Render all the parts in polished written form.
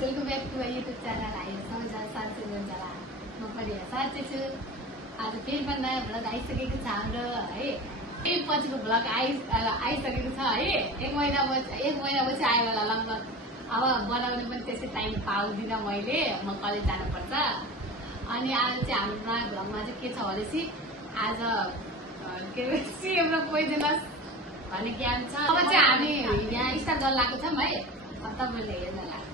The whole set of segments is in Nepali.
Welcome back to my YouTube channel. हामी सबैजना साँच्चै हुनुहुन्छ। म पनि साँच्चै छु। आज फेरि पनि नयाँ भ्लग आइसकेको छ हाम्रो है। यही पछिको भ्लग आइसकेको छ है। एक महिनापछि आयो होला लगभग। अब बनाउने पनि त्यसै टाइम पाउँदिनँ मैले, म कलेज जानुपर्छ। अनि आज चाहिँ हाम्रो नयाँ भ्लगमा चाहिँ के छ भनेपछि आज के सिएम र पोइजनस भन्ने ज्ञान छ। अब चाहिँ हामी यहाँ स्टार्ट गर्न लागेको छौँ है। अब तपाईँले हेर्न लाग्छ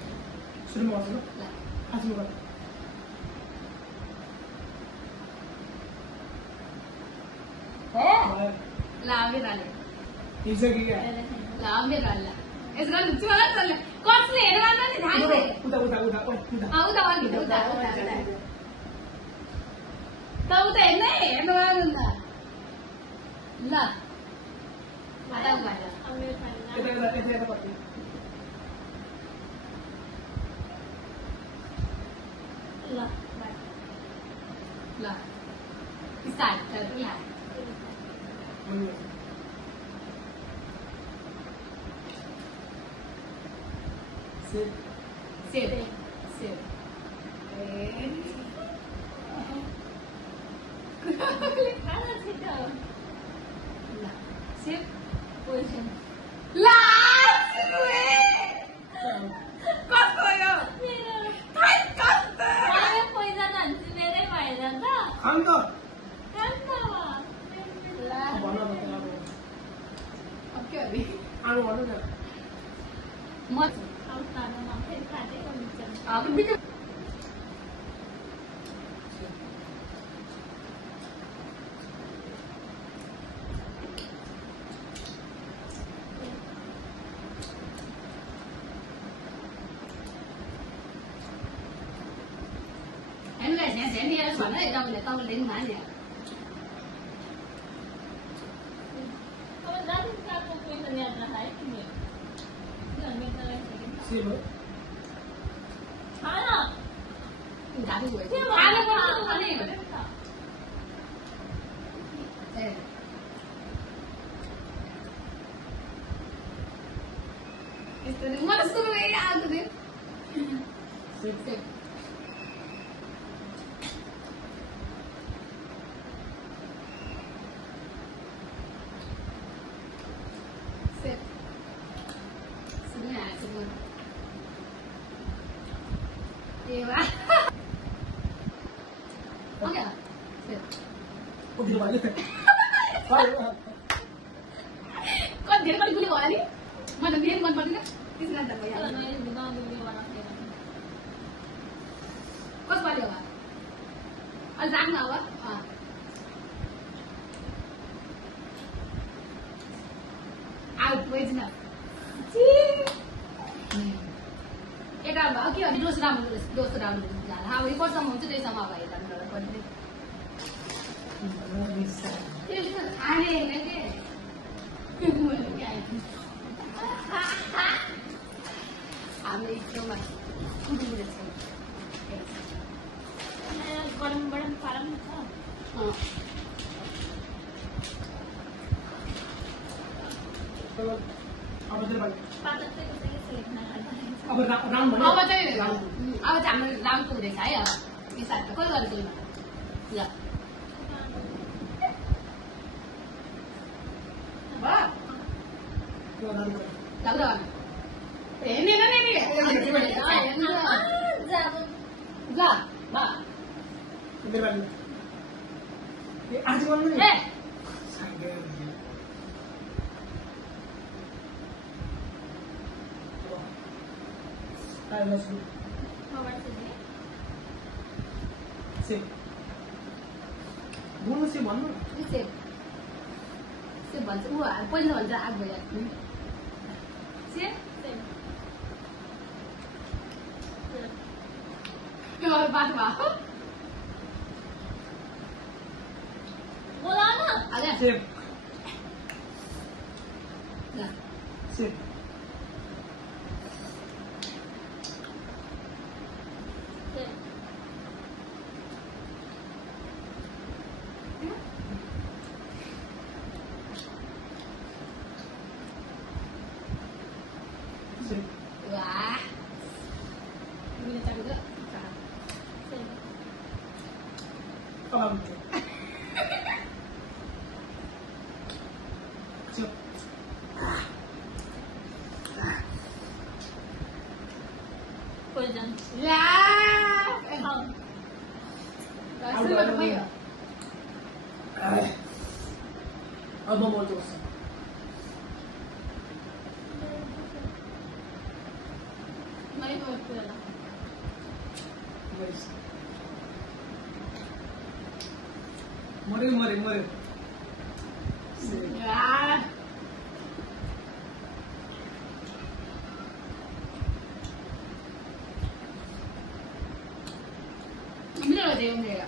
धेरै पनि गुलेको होला नि। मलाई मेरो मन पर्दैन त्यसै कारण कसपालि होला अलि राख्नु अब आउट पोइजन एघार भयो के भने दोस्रो राम्रो जाला। अब यो कतिसम्म हुन्छ त्यसम्म अब हेर्दा पनि हाम्रो स्टोभमा उठिरहेछ गरम पारम छ। अब चाहिँ हाम्रो राउन्डको हुँदैछ है। अब हिसाब कति गरेको ल भन्छ ऊ पहिला भन्छ आग भइहाल्छ बाटो भएको Không. Chưa. Poison. Là Không. Rồi xưa mà được mấy rồi? Một chút. Mấy người cười là Mari. Dạ. không biết là gì không gì ạ.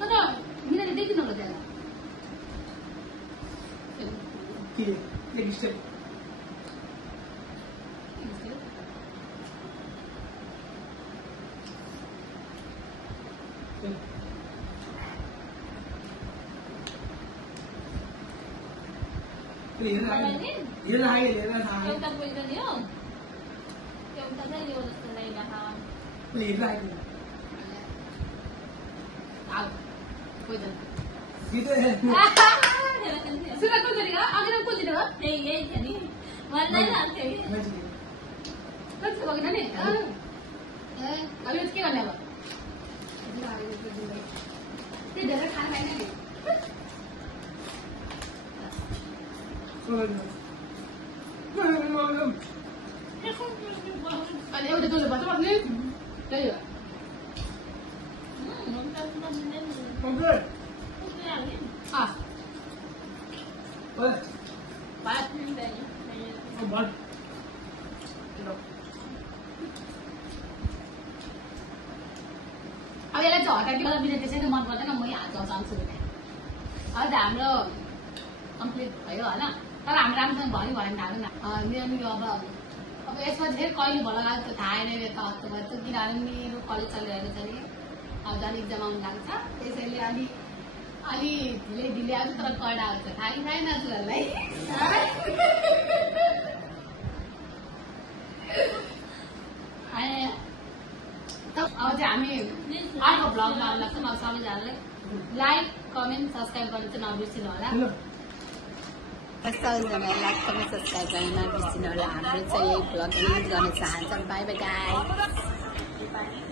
Nó rồi, mình là đi cái nào rồi. Kia, lagi step. Ini lah Yung tagwin ka niyo. Yung tagay niyo sa nailahan. Poison. Gitu ya. Sila ko jadi ka? Ang ilang ko jadi ka? Jadi mana lah kayak Kan sebagai nani? Kami harus kira apa? Dia darah kan lainnya nih. Ada udah tuh lepas apa nih? Dah ya. Oke. Ah, Boleh. baik. Boleh. अब यसलाई झर्काटी मलाई बिना त्यसै त मन पर्दैन म यहाँ झर्काउँछु भने अब त हाम्रो कम्प्लिट भयो होइन तर हाम्रो राम्रोसँग भयो भएन हाम्रो मेरो नि अब यसमा धेरै कहिले भला लाग्छ त्यो थाहा छैन यो त हप्ता भयो किनभने मेरो कलेज चलिरहेको छ नि अब झन् इक्जाम आउनु लाग्छ त्यसैले अलि ढिलै आउँछ तर कडा आउँछ थाहा कि छैन हजुरहरूलाई अब चाहिँ हामी अर्को भ्लगमा आउनु लाग्छौँ अब सबैजनाले लाइक कमेन्ट सब्सक्राइब गर्नु चाहिँ नबिर्सिनु होला सबैजनाले लाइक कमेन्ट सब्सक्राइब गर्न नबिर्सिनु होला हाम्रो चाहिँ यही भ्लग एन्ड गर्न चाहन्छौँ बाई बाई गाइस